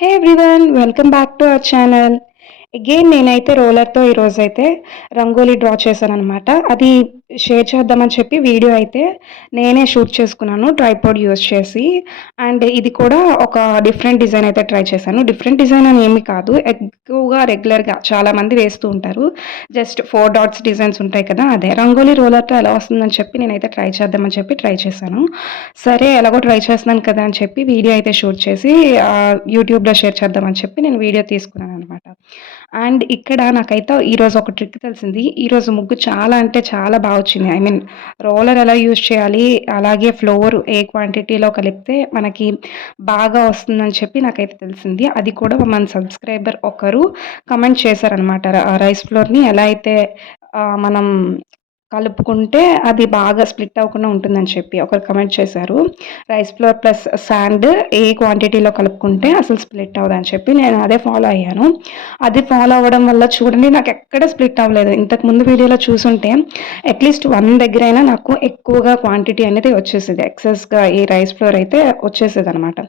Hey everyone welcome back to our channel again నేనైతే రోలర్తో ఈరోజైతే రంగోలీ డ్రా చేశాను అనమాట అది షేర్ చేద్దామని చెప్పి వీడియో అయితే నేనే షూట్ చేసుకున్నాను ట్రైపోడ్ యూస్ చేసి. అండ్ ఇది కూడా ఒక డిఫరెంట్ డిజైన్ అయితే ట్రై చేశాను. డిఫరెంట్ డిజైన్ అని ఏమి కాదు. ఎక్కువగా రెగ్యులర్గా చాలామంది వేస్తూ ఉంటారు. జస్ట్ ఫోర్ డాట్స్ డిజైన్స్ ఉంటాయి కదా అదే రంగోలీ రోలర్తో ఎలా వస్తుందని చెప్పి నేనైతే ట్రై చేద్దామని చెప్పి ట్రై చేశాను. సరే ఎలాగో ట్రై చేస్తున్నాను కదా అని చెప్పి వీడియో అయితే షూట్ చేసి యూట్యూబ్లో షేర్ చేద్దామని చెప్పి నేను వీడియో తీసుకున్నాను అనమాట అండ్ ఇక్కడ నాకైతే ఈరోజు ఒక ట్రిక్ తెలిసింది. ఈరోజు ముగ్గు చాలా అంటే చాలా బాగా వచ్చింది. ఐ మీన్ రోలర్ ఎలా యూజ్ చేయాలి? అలాగే ఫ్లోర్ ఏ క్వాంటిటీలో కలిపితే మనకి బాగా వస్తుందని చెప్పి నాకైతే తెలిసింది. అది కూడా మన సబ్స్క్రైబర్ ఒకరు కమెంట్ చేశారనమాట రైస్ ఫ్లోర్ని ఎలా అయితే మనం కలుపుకుంటే అది బాగా స్ప్లిట్ అవ్వకుండా ఉంటుందని చెప్పి ఒకరు కమెంట్ చేశారు. రైస్ ఫ్లోర్ ప్లస్ శాండ్ ఏ క్వాంటిటీలో కలుపుకుంటే అసలు స్ప్లిట్ అవ్వదని చెప్పి నేను అదే ఫాలో అయ్యాను. అది ఫాలో అవ్వడం వల్ల చూడండి నాకు ఎక్కడ స్ప్లిట్ అవ్వలేదు. ఇంతకు ముందు వీడియోలో చూసుంటే అట్లీస్ట్ వన్ దగ్గర అయినా నాకు ఎక్కువగా క్వాంటిటీ అనేది వచ్చేసేది. ఎక్సెస్గా ఈ రైస్ ఫ్లోర్ అయితే వచ్చేసేది అనమాట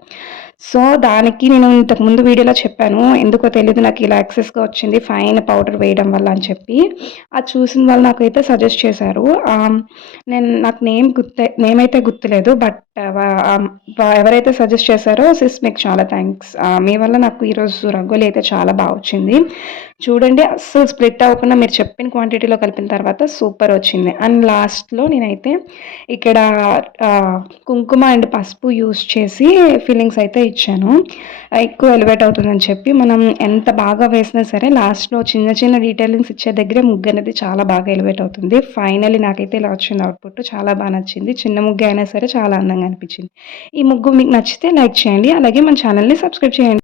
సో దానికి నేను ఇంతకు ముందు వీడియోలో చెప్పాను ఎందుకో తెలియదు నాకు ఇలా యాక్సెస్గా వచ్చింది ఫైన్ పౌడర్ వేయడం వల్ల అని చెప్పి. అది చూసిన వాళ్ళు నాకు అయితే సజెస్ట్ చేశారు నేను నాకు నేమ్ గుర్తు నేమ్ అయితే గుర్తులేదు బట్ ఎవరైతే సజెస్ట్ చేశారో సిస్ మీకు చాలా థ్యాంక్స్ మీ వల్ల నాకు ఈరోజు రంగోలి అయితే చాలా బాగా వచ్చింది. చూడండి అస్సలు స్ప్లిట్ అవ్వకుండా మీరు చెప్పిన క్వాంటిటీలో కలిపిన తర్వాత సూపర్ వచ్చింది. అండ్ లాస్ట్లో నేనైతే ఇక్కడ కుంకుమ అండ్ పసుపు యూస్ చేసి ఫీలింగ్స్ అయితే ఇచ్చాను. ఎక్కువ ఎలివేట్ అవుతుందని చెప్పి మనం ఎంత బాగా వేసినా సరే లాస్ట్లో చిన్న చిన్న డీటెయిలింగ్స్ ఇచ్చే దగ్గరే ముగ్గు అనేది చాలా బాగా ఎలివేట్ అవుతుంది. ఫైనలీ నాకైతే ఇలా వచ్చింది అవుట్పుట్ చాలా బాగా నచ్చింది. చిన్న ముగ్గు అయినా సరే చాలా అందంగా అనిపించింది. ఈ ముగ్గు మీకు నచ్చితే లైక్ చేయండి. అలాగే మన ఛానల్ని సబ్స్క్రైబ్ చేయండి.